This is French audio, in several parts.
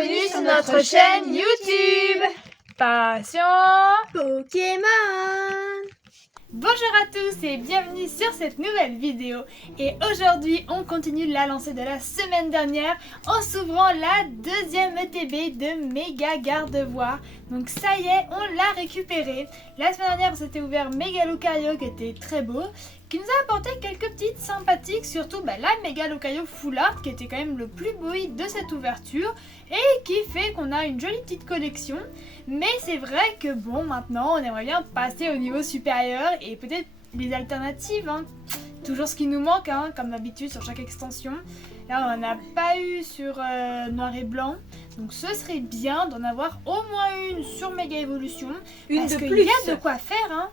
bienvenue sur notre chaîne YouTube Passion Pokémon. Bonjour à tous et bienvenue sur cette nouvelle vidéo. Et aujourd'hui on continue la lancée de la semaine dernière en s'ouvrant la deuxième ETB de Méga Gardevoir. Donc ça y est, on l'a récupéré. La semaine dernière on s'était ouvert Méga Lucario qui était très beau, qui nous a apporté quelques petites sympathiques, surtout la Méga Lucario Full Art qui était quand même le plus beau hit de cette ouverture et qui fait qu'on a une jolie petite collection. Mais c'est vrai que bon, maintenant on aimerait bien passer au niveau supérieur et peut-être les alternatives, hein. Toujours ce qui nous manque, hein, comme d'habitude sur chaque extension. Là on n'en a pas eu sur Noir et Blanc, donc ce serait bien d'en avoir au moins une sur Méga Evolution. Parce qu'il y a de quoi faire, hein.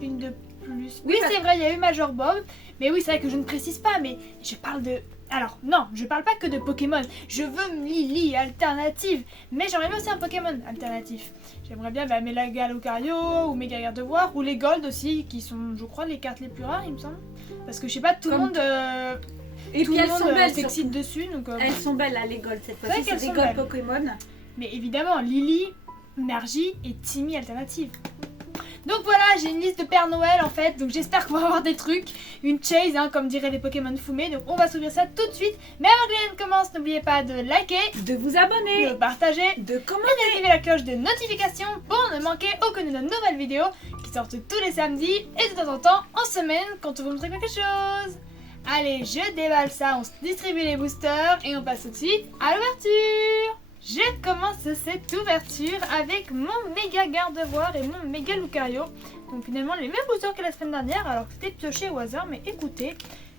Une de plus. Oui, c'est vrai, il y a eu Major Bob. Mais oui, c'est vrai que je ne précise pas, mais je parle de... Alors, non, je parle pas que de Pokémon. Je veux Lily alternative. Mais j'aimerais bien aussi un Pokémon alternatif. J'aimerais bien Méga Lucario ou Méga Gardevoir ou les Gold aussi, qui sont, je crois, les cartes les plus rares, il me semble. Parce que je sais pas, tout le monde... Et tout puis le elles monde sont belles, s'excite dessus. Donc, elles sont belles là, les Gold cette fois-ci. C'est des Gold Pokémon. Mais évidemment, Lily, Margie et Timmy alternative. Donc voilà, j'ai une liste de Père Noël en fait, donc j'espère qu'on va avoir des trucs, une chase, hein, comme diraient les Pokémon fumés, donc on va s'ouvrir ça tout de suite. Mais avant que la commence, n'oubliez pas de liker, de vous abonner, de partager, de commenter et d'activer la cloche de notification pour ne manquer aucune de nos nouvelles vidéos qui sortent tous les samedis et de temps en temps en semaine quand on vous montre quelque chose. Allez, je déballe ça, on se distribue les boosters et on passe tout de suite à l'ouverture. Je commence cette ouverture avec mon Méga Gardevoir et mon Méga Lucario. Donc finalement les mêmes boosters que la semaine dernière alors que c'était pioché au hasard, mais écoutez.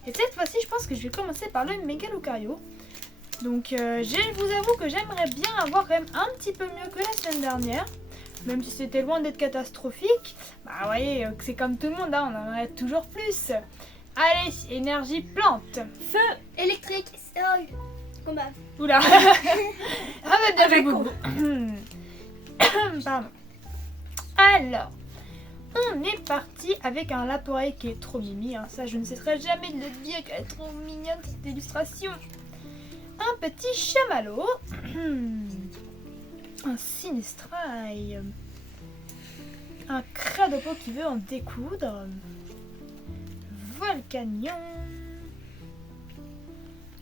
Et cette fois-ci je pense que je vais commencer par le Méga Lucario. Donc je vous avoue que j'aimerais bien avoir quand même un petit peu mieux que la semaine dernière. Même si c'était loin d'être catastrophique. Bah vous voyez, c'est comme tout le monde, hein, on en aurait toujours plus. Allez, énergie plante. Feu électrique. Combat. Oula. Ah bah bien fait beaucoup. Pardon. Alors, on est parti avec un Laporeille qui est trop mimi, hein. Ça je ne cesserai jamais de le dire qu'elle est trop mignonne cette illustration. Un petit chamallow. Un Sinistrail. Un Cradopo qui veut en découdre. Volcanion.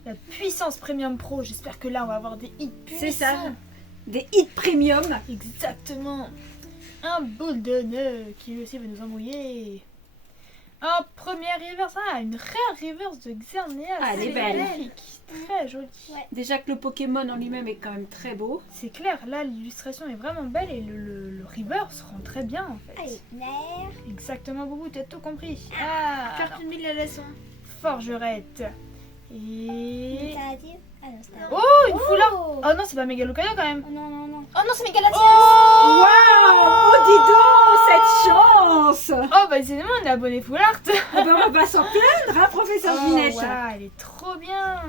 La puissance Premium Pro, j'espère que là on va avoir des hits puissants. C'est ça, des hits premium. Exactement. Un boule de nœud qui lui aussi va nous embrouiller. Un premier reverse, une rare reverse de Xerneas. Ah, elle est belle. Magnifique. Très jolie. Ouais. Déjà que le Pokémon en lui-même est quand même très beau. C'est clair, là l'illustration est vraiment belle et le reverse rend très bien en fait. Allez, nerf. Exactement, Boubou, t'as tout compris. Carte de la leçon. Forgerette. Et... Ah non, c'était un... Oh, une foulard. Oh non, c'est pas Méga Lucario quand même. Oh non, non, non. Oh non, c'est Méga Latias. Waouh, oh, dis donc, cette chance. Oh bah décidément on est abonné Full Art. Ah bah, on va pas s'en plaindre, hein, professeur Ginette. Wow, elle est trop bien.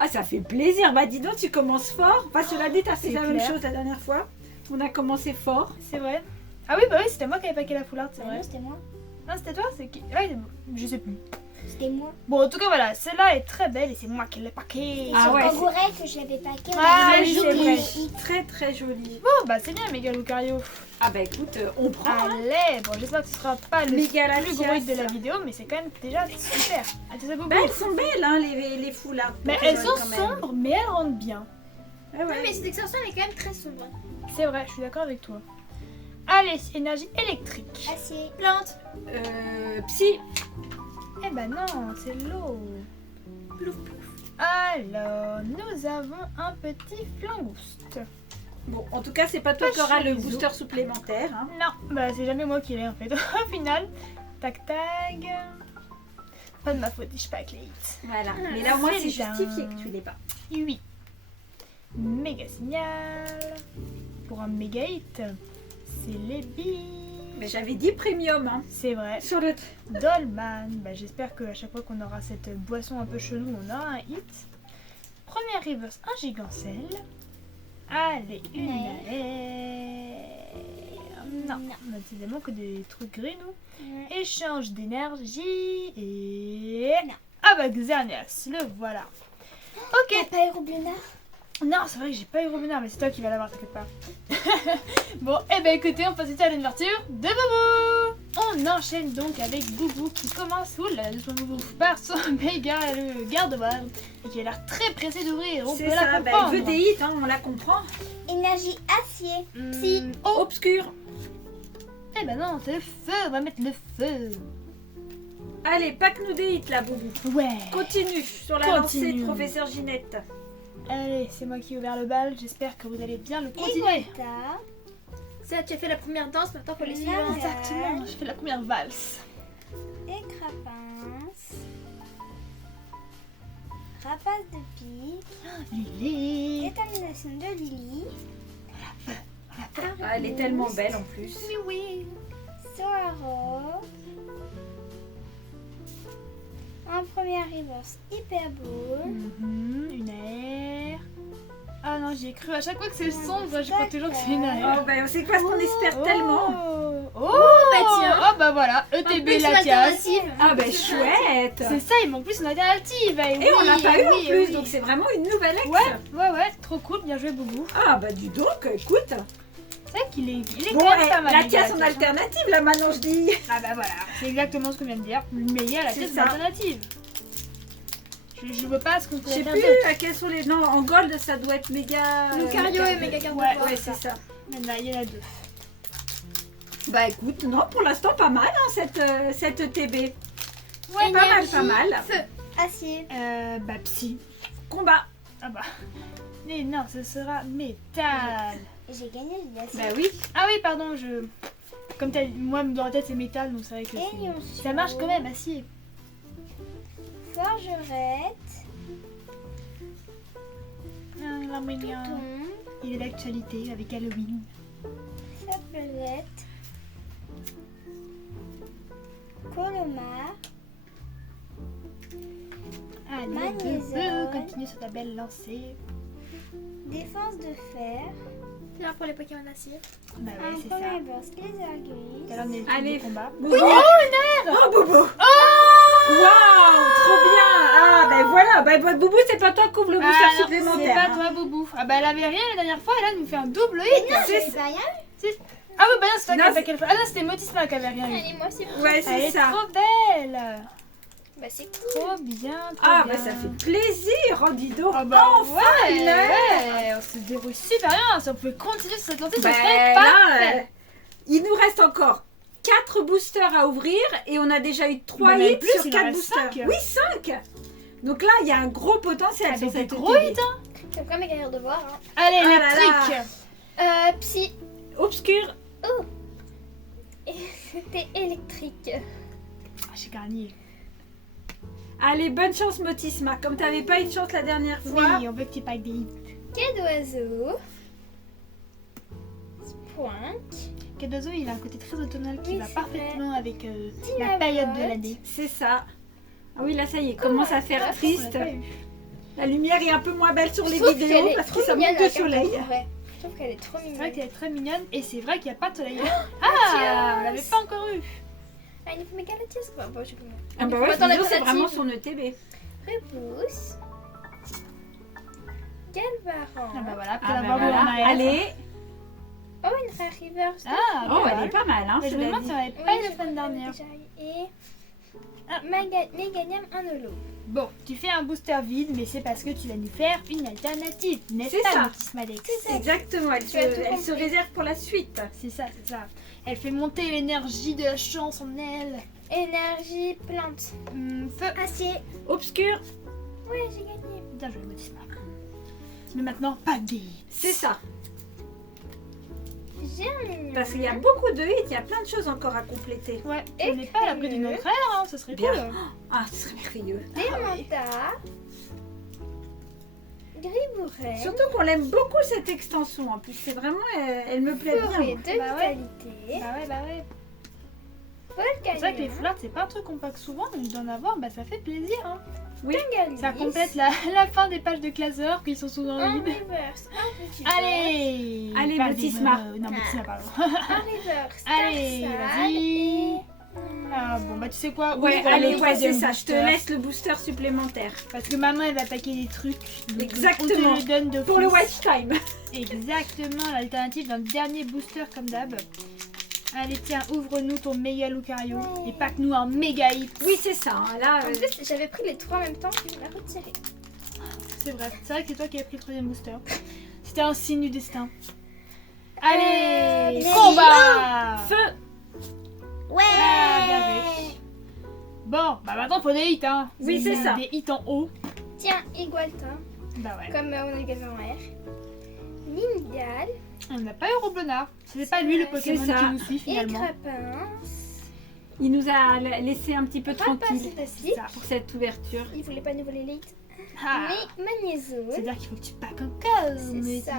Ah, ça fait plaisir. Bah dis donc, tu commences fort. Enfin, cela dit, t'as fait c'est la même clair. chose la dernière fois. On a commencé fort. C'est vrai. Ah oui, bah oui, c'était moi qui avais paqué la Full Art, c'est Ah vrai. non, c'était moi. Non, c'était toi, c'est qui? Ah, je sais plus. C'était moi. Bon, en tout cas, voilà, celle-là est très belle et c'est moi qui l'ai paqué. Ah Sur ouais, Kangouret que je l'avais paqué. Ah, Très oui, c'est joli. vrai. Très très joli. Bon, bah c'est bien, Méga Lucario. Ah bah écoute, on prend. hein. Allez, bon, j'espère que ce sera pas le Méga plus Latias. gros hit de la vidéo, mais c'est quand même déjà super. Ah, c'est ça, Boubou. Bah, elles sont belles, hein, les foulards. Mais elles sont sombres, mais elles rendent bien. Ah ouais. Mais cette extension elle est quand même très sombre. C'est vrai, je suis d'accord avec toi. Allez, énergie électrique. Assez. Plante. Psy. Eh ben non, c'est l'eau. Plouf plouf. Alors, nous avons un petit flangouste. Bon, en tout cas, c'est pas toi qui auras le Bisous. booster supplémentaire. Hein. Non, bah c'est jamais moi qui l'ai en fait. Au final, tac tac. Pas de ma faute, je suis pas avec les hits. Voilà. Mais là, au moins, c'est c'est bien. justifié que tu l'aies pas. Oui. Méga signal. Pour un méga hit, c'est les billes. Mais j'avais dit premium. Hein. C'est vrai. Sur le. Dolman. Bah, j'espère qu'à chaque fois qu'on aura cette boisson un peu chelou, on aura un hit. Première reverse, un gigancel. Allez, une non, on a décidément que des trucs gris, nous. Échange d'énergie et... Non. Ah bah Xerneas, le voilà. Ok. T'as pas Aérobluna? Non, c'est vrai que j'ai pas eu Robinard, mais c'est toi qui vas l'avoir, t'inquiète pas. Bon, et ben écoutez, on passe à l'ouverture de Boubou. On enchaîne donc avec Boubou qui commence, oula, doucement Boubou, par son méga le garde-voile et qui a l'air très pressé d'ouvrir. On peut C'est la ça, comprendre. il veut des hits, hein, on la comprend. Énergie acier. Psy. Oh, Obscur. eh ben non, c'est le feu, on va mettre le feu. Allez, pack-nous des hits là, Boubou. Ouais. Continue sur la lancée de professeur Ginette. Allez, c'est moi qui ai ouvert le bal, j'espère que vous allez bien le continuer. Igualta. Ça, tu as fait la première danse, maintenant faut les Là. suivre. Exactement, je fais la première valse. Écrapince. Rapace de pique. Lily. Détermination de Lily. Ah, elle est tellement belle en plus. Mais oui. Soaro. En première reverse, hyper beau. Une air. Ah non, j'y ai cru. À chaque fois que c'est sombre, je crois toujours que c'est une Oh, air. bah, c'est quoi ce qu'on espère tellement. Oh, bah tiens. Oh bah voilà, ETB la tiasse. Ah, bah chouette. C'est ça, il manque plus une alternative. Et on l'a pas eu en plus, oui. donc c'est vraiment une nouvelle ex. Ouais, trop cool, bien joué Boubou. Ah, bah dis donc, écoute. C'est vrai qu'il est Bon, quand même pas mal. la les tiasse gars, en attention. alternative là maintenant je dis. Ah bah voilà, c'est exactement ce qu'on vient de dire. Mais il y a la C'est pièce ça. alternative. Je veux pas ce qu'on Je pourrait sais faire plus d'autre. à quels sont les. Non, en gold ça doit être méga. Lucario et méga garde Ouais, Ouais, c'est ça. Il y en a deux. Bah écoute, non, pour l'instant pas mal hein, cette TB. Ouais, Pas mal. Feu. Acier. Bah psy. Combat. Ah bah. Mais non, ce sera métal. J'ai gagné, j'ai dit acier. Bah oui. Ah oui, pardon, Comme moi, dans la tête, c'est métal, donc c'est vrai que Aignon ça marche quand même, acier. Forgerette. Ah, l'arménien. Tombe. Il est d'actualité avec Halloween. Sablette. Colomar. Allez, Magnésium. continue sur ta belle lancée. Défense de fer. C'est là pour les Pokémon d'acier. Bah ouais, En c'est ça. première burst, les arguis. Alors, on est Allez. de combat. Boubou. Oh Boubou. Waouh, trop bien. Ah ben voilà, bah Boubou c'est pas toi qui ouvre le booster Ah, non, supplémentaire. c'est pas hein. toi, Boubou. Ah bah elle avait rien la dernière fois, et là elle nous fait un double hit. Non, C'est j'ai pas rien. Ah oui, bah non, c'est toi qui Non, avait quelle fois. Ah non, c'était Motisma qui avait rien eu. Allez, moi aussi. Ouais, Elle c'est est ça. trop belle. Bah, c'est cool. Trop bien, trop Ah bien. bah ça fait plaisir, oh dis donc. Ah bah Enfin, une heure. ouais, on se débrouille super bien. Si on pouvait continuer sur cette lancée, ça Ben serait là, parfait. il nous reste encore 4 boosters à ouvrir et on a déjà eu 3 Ben, même hits plus, sur il en 4 reste boosters. 5. Oui, 5. Donc là, il y a un gros potentiel Ah, sur mais c'est cette gros TB. hit, hein. C'est comme mes galères de voir. Hein. Allez, Ah là électrique. là. Psy. Obscur. C'était électrique. Ah, j'ai gagné. Allez, bonne chance Motisma. Comme t'avais pas eu de chance la dernière fois. Oui, on veut que tu parles des hits. Quai d'oiseau. Spoink. Cadozo, il a un côté très automnal qui Oui, va c'est parfaitement avec la Dynamite. période de l'année. C'est ça. Ah oui, là ça y est, commence à faire triste. On l'a pas eu. La lumière est un peu moins belle sur les Je trouve vidéos qu'elle est parce que trop ça mignonne, manque de la carte soleil. en vrai. Je trouve qu'elle est trop C'est vrai mignonne. qu'elle est très mignonne et c'est vrai qu'il n'y a pas de soleil. Mathias. Ah, on l'avait pas encore eu. Ah, il faut méga la tiesse quoi. Bon, je sais pas. Ah bah Faut ouais, attendre c'est l'alternative. vraiment son ETB. Repousse. Galvaran. Ah bah voilà, après Ah bah l'avoir vu en voilà. arrière. Allez. Oh, une rare reverse. Ah, Oh, pas elle mal. est pas mal, hein, Mais je me cela demande dit. si on l'avait pas eu la semaine dernière. Et Ah. Meganium en holo. Bon, tu fais un booster vide, mais c'est parce que tu vas nous faire une alternative, n'est-ce C'est pas, ça. Motis Malex? Exactement, elle, Tu as tout elle se compris. réserve pour la suite. C'est ça, c'est ça. Elle fait monter l'énergie de la chance en elle. Énergie plante. Feu. Acier. Obscur, Ouais, j'ai gagné. Bien joué, Motis Malex. Mais maintenant, pas de hits. c'est ça. Germignon. Parce qu'il y a beaucoup de hits, il y a plein de choses encore à compléter. Ouais, on n'est pas à l'abri d'une autre ère, hein, ce serait Bien. cool. Ah, ce serait merveilleux. Démenta. Gribouret. Surtout qu'on aime beaucoup cette extension. En plus, c'est vraiment, elle me plaît Forêt bien. de Bah ouais. vitalité. Bah ouais. Volcanium. C'est vrai que les foulards, c'est pas un truc qu'on pack souvent, mais d'en avoir, bah ça fait plaisir. Hein. Tingalis. Ça complète la fin des pages de classeur qui sont souvent En vides. reverse. Un petit Allez Allez, pas Motisma. Non, Motisma, pardon. verre. En reverse. Allez, Tarsal vas-y. et Ah bon, bah tu sais quoi? Ouais, ouvre allez, le ouais, c'est troisième ça. Je te booster. laisse le booster supplémentaire. Parce que maman, elle va attaquer des trucs. Donc Exactement. On te le donne d'office. Pour le watch time. Exactement, l'alternative d'un dernier booster comme d'hab. Allez, tiens, ouvre-nous ton méga Lucario. Et pack-nous un méga hit. Oui, c'est ça. Hein. Là, En plus, j'avais pris les 3 en même temps, puis je l'ai retiré. C'est vrai que c'est toi qui avais pris le troisième booster. C'était un signe du destin. Allez, combat! feu. Ouais. Ah, bien vu. Bon, bah maintenant faut des hits, hein. Oui, c'est ça. Des hits en haut. Tiens, Igualta, Bah ouais. comme on a gagné en R. Lindial, On n'a pas eu Roblenard. C'est pas lui le Pokémon C'est ça. qui nous suit finalement. Écrapin. Il nous a laissé un petit peu Pas tranquille facile. Ça. pour cette ouverture. Il voulait pas nous voler les hits. Ah. Mais Magnézone, C'est-à-dire qu'il faut que tu packs encore. C'est ça.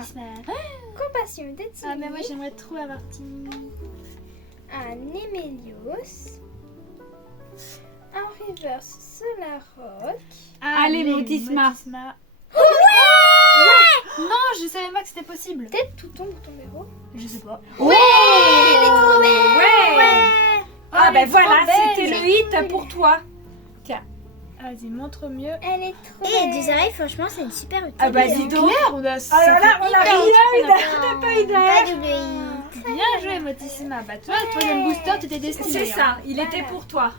Compassion d'Etsumi, Ah mais moi j'aimerais trop avoir Timmy. un Nemelios, un Reverse Solarrock, Allez, Motisma. Non, je savais pas que c'était possible. peut-être tout tombe ou Tombero. Je sais pas. Ouais, elle est trop belle. Ouais. Ah elle ben est voilà, trop belle. c'était le hit pour toi. Vas-y, montre mieux. Elle est trop Et belle. des oreilles, franchement, c'est une super utile. Ah bah C'est dis donc. clair, on a Ah là là, on a rien eu, on n'a pas eu Pas d'air. double hit. Bien joué, Motissima. Bah toi, le troisième booster, t'étais destiné. C'est hein. ça, il était pour toi.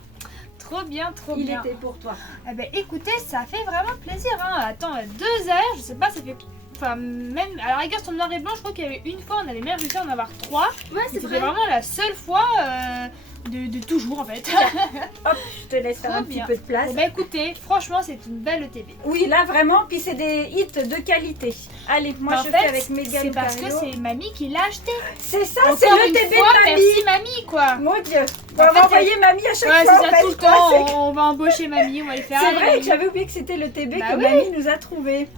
Trop bien, trop Il bien. était pour toi. Eh ben écoutez, ça fait vraiment plaisir. Hein. Attends, 2 heures, je sais pas, ça fait. Enfin, même. À la rigueur, sur noir et blanc, je crois qu'il y avait une fois, on avait même réussi à en avoir 3. Ouais, c'est C'était vrai. vraiment la seule fois de toujours en fait. Hop, je te laisse faire Trop un petit bien. peu de place. Bon bah écoutez, franchement, c'est une belle ETB. Oui, là vraiment, puis c'est des hits de qualité. Allez, moi En je fait, fais avec Méga c'est parce que Lucario. c'est mamie qui l'a acheté. C'est ça, Encore c'est le une TB fois, de mamie. merci mamie quoi. Mon Dieu, on En va fait, envoyer mamie à chaque Ouais, fois. c'est en ça fait, tout le quoi, temps, c'est- on va embaucher mamie, on va lui faire. C'est allez, vrai mamie. que j'avais oublié que c'était le TB Bah que oui. mamie nous a trouvé.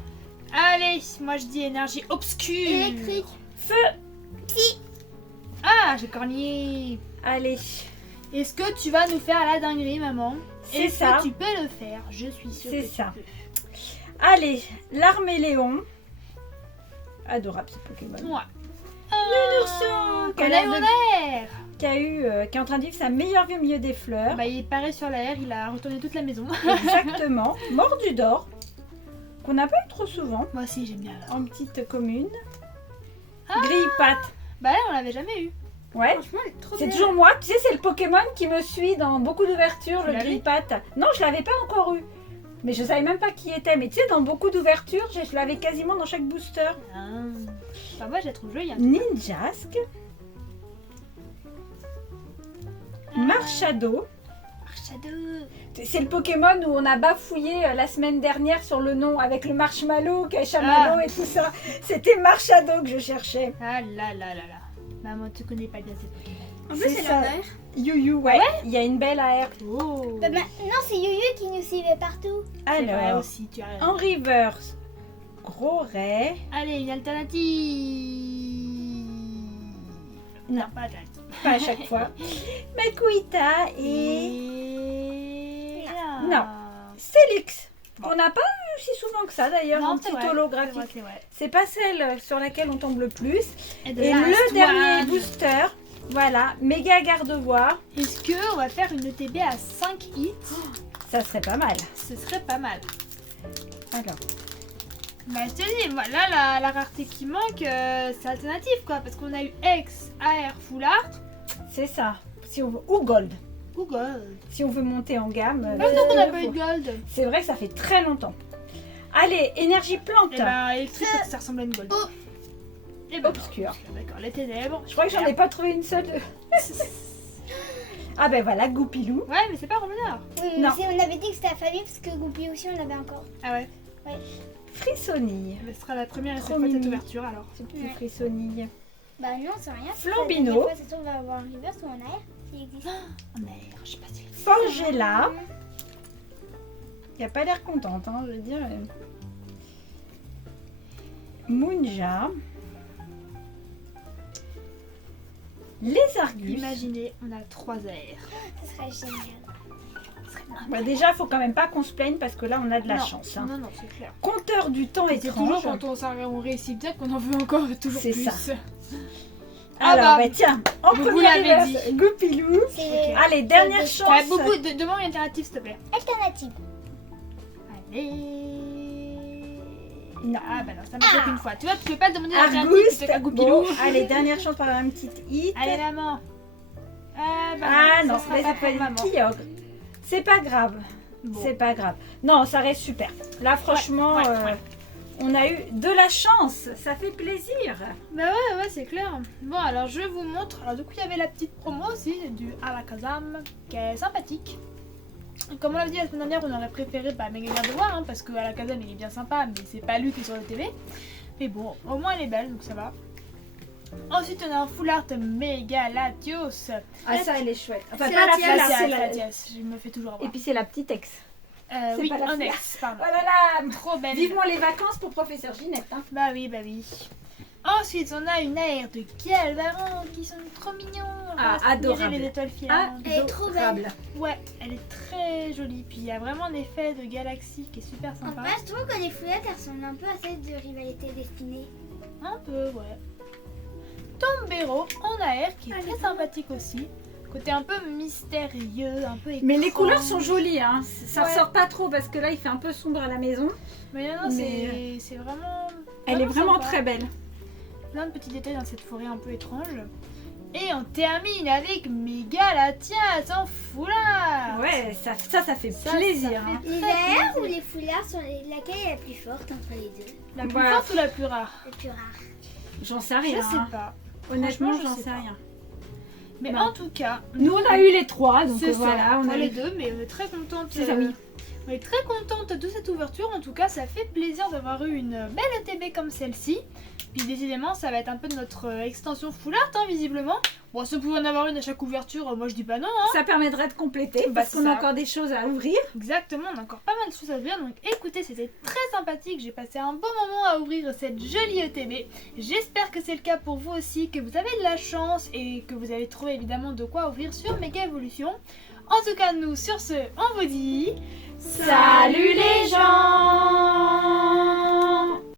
Allez, moi je dis énergie obscure. Électrique. Feu. Ah, j'ai cornier. Allez, Est-ce que tu vas nous faire la dinguerie, maman? C'est Est-ce ça. que tu peux le faire? Je suis sûre C'est que ça. tu peux. allez, l'armée Léon. Adorable ce Pokémon. Ouais. Ourson, Qu'on a eu en air. qui est en train de vivre sa meilleure vie au milieu des fleurs. Bah, il est paré sur l'air, il a retourné toute la maison. Exactement. Mordu d'or, qu'on n'a pas eu trop souvent, Moi aussi, j'aime bien. en petite commune. Ah. Grille-patte. Bah, là, on l'avait jamais eu. Ouais. Franchement, elle est trop C'est belle. toujours moi, tu sais, c'est le Pokémon qui me suit dans beaucoup d'ouvertures, Tu le l'avais grille-patte. Non, je l'avais pas encore eu. Mais je savais même pas qui était. Mais tu sais, dans beaucoup d'ouvertures, je l'avais quasiment dans chaque booster. Ah. Bah, moi, je la trouve jolie. Hein. Ninjask. Marshado. Shadow. C'est le Pokémon où on a bafouillé la semaine dernière sur le nom avec le marshmallow, Chamallow et tout ça. C'était Marshado que je cherchais. Ah là là là là. Maman, tu connais pas bien cette Pokémon. En C'est plus, elle ça. a l'air. You, ouais. Il y a une belle AR. Oh. Bah, non, c'est Yuyu qui nous suivait partout. C'est vrai Alors, aussi, tu as raison. en reverse, Gros Ray. Allez, une alternative. Non. Pas d'alternative. Pas à chaque fois. Makuita et Et... Non. Célix. On n'a pas eu si souvent que ça d'ailleurs, Non, en c'est petit vrai, holographique. c'est vrai. C'est pas celle sur laquelle on tombe le plus. Et, Et le dernier booster, voilà, méga garde-voix. Est-ce qu'on va faire une ETB à 5 hits? Ça serait pas mal. Ce serait pas mal. Alors, Bah, je te dis, moi, là, la rareté qui manque, c'est alternatif, quoi. Parce qu'on a eu X, AR, Full Art c'est ça. Si on veut, ou Gold. ou Gold. Si on veut monter en gamme. Maintenant qu'on n'a pas eu de Gold. C'est vrai que ça fait très longtemps. Allez, énergie plante. Et bah, électrique, ça ressemble à une Gold. Et bah, Obscure. d'accord, les ténèbres. Je crois que j'en ai pas trouvé une seule. Ah ben voilà, Goupilou. Ouais, mais c'est pas Romanard. Oui, Non. mais on avait dit que c'était la famille parce que Goupy aussi on avait encore. Ah ouais. Frissonille. Ce sera la première et Trop cette fois de cette mignon. ouverture, alors. Ce petit Ouais. frissonille. Bah non, c'est rien. Flambino. Ça se trouve, on va avoir un reverse ou un air s'il existe. En air, je sais pas si... Forgella. Il a pas l'air contente, hein, je veux dire. Munja. Les Argus. Imaginez, on a 3 airs. Ça serait génial. Bah, déjà, faut quand même pas qu'on se plaigne parce que là, on a de la Non, chance. Hein. Non, non, c'est clair. Compteur du temps Et c'est toujours étrange. quand on réussit bien qu'on en veut encore toujours C'est plus. ça. Alors, bah tiens, en vous premier l'avez reverse, Goupilou. C'est Allez, dernière chance. Ouais, Boubou, demande une alternative s'il te plaît. alternative. Allez. Non. Ah bah non, ça marche qu'une fois. Tu vois, tu peux pas demander l'alternative Argouste. plutôt qu'à Goupilou. Bon, allez, dernière chance pour avoir une petite hit. Allez maman. Ah bah Ah non, ça sera laissez pas pas pour maman. Kyogre. C'est pas grave. Bon. C'est pas grave. Non, ça reste super. Là, franchement, ouais. on a eu de la chance. Ça fait plaisir. Bah ouais, c'est clair. Bon, alors je vous montre. Alors du coup, il y avait la petite promo aussi du Alakazam qui est sympathique. Comme on l'a dit la semaine dernière, on aurait préféré Mega Gardevoir hein, parce que Alakazam il est bien sympa, mais c'est pas lui qui est sur le TV. Mais bon, au moins elle est belle donc ça va. Ensuite, on a un full art Mega Latios. Ah, ça, elle est chouette. Enfin, C'est pas la la tienne, Fiala, c'est la... Latias. Je me fais toujours avoir. Et puis, c'est la petite ex. c'est Oui, pas la en Fiala. ex, pardon. Oh là là. Trop belle. Vivement les vacances pour professeur Ginette. Hein. Bah oui. Ensuite, on a une aire de Galvaran qui sont trop mignons. Ah, On va admirer adorable. les étoiles filantes. Elle est trop belle. Ouais, elle est très jolie. Puis il y a vraiment un effet de galaxie qui est super En sympa. fait, je trouve que les fouillettes elles ressemblent un peu à celles de Rivalité Destinée. Un peu, ouais. Tombero en AR qui est très sympathique aussi. Côté un peu mystérieux, un peu Mais les étrange. couleurs sont jolies. Hein. Ça Ouais. ressort pas trop parce que là, il fait un peu sombre à la maison. Mais non, Mais, c'est vraiment. Elle est vraiment sympa. très belle. Plein de petits détails dans cette forêt un peu étrange. Et on termine avec Mega Latias en foulard. Ouais, ça fait Ça, plaisir. ça hein. fait Les très AR ou plaisir. les foulards sont laquelle est la plus forte entre les deux? La plus Voilà. forte ou la plus rare? La plus rare. J'en sais Je rien. sais hein. pas. Honnêtement, Franchement, je j'en sais sais pas. rien. Mais Non. en tout cas, Nous, on a eu les trois, donc c'est voilà. ça. On Moi, a les eu... deux, mais on est très contente. C'est ça, oui. On est très contente de cette ouverture. En tout cas, ça fait plaisir d'avoir eu une belle ETB comme celle-ci. Puis décidément, ça va être un peu de notre extension full art, hein, visiblement. Bon, si on pouvait en avoir une à chaque ouverture, moi je dis pas non. Hein. Ça permettrait de compléter Bah, parce c'est qu'on a ça. encore des choses à ouvrir. Exactement, on a encore pas mal de choses à ouvrir. Donc écoutez, c'était très sympathique. J'ai passé un bon moment à ouvrir cette jolie ETB. J'espère que c'est le cas pour vous aussi, que vous avez de la chance et que vous avez trouvé évidemment de quoi ouvrir sur Mega Evolution. En tout cas, nous, sur ce, on vous dit... Salut!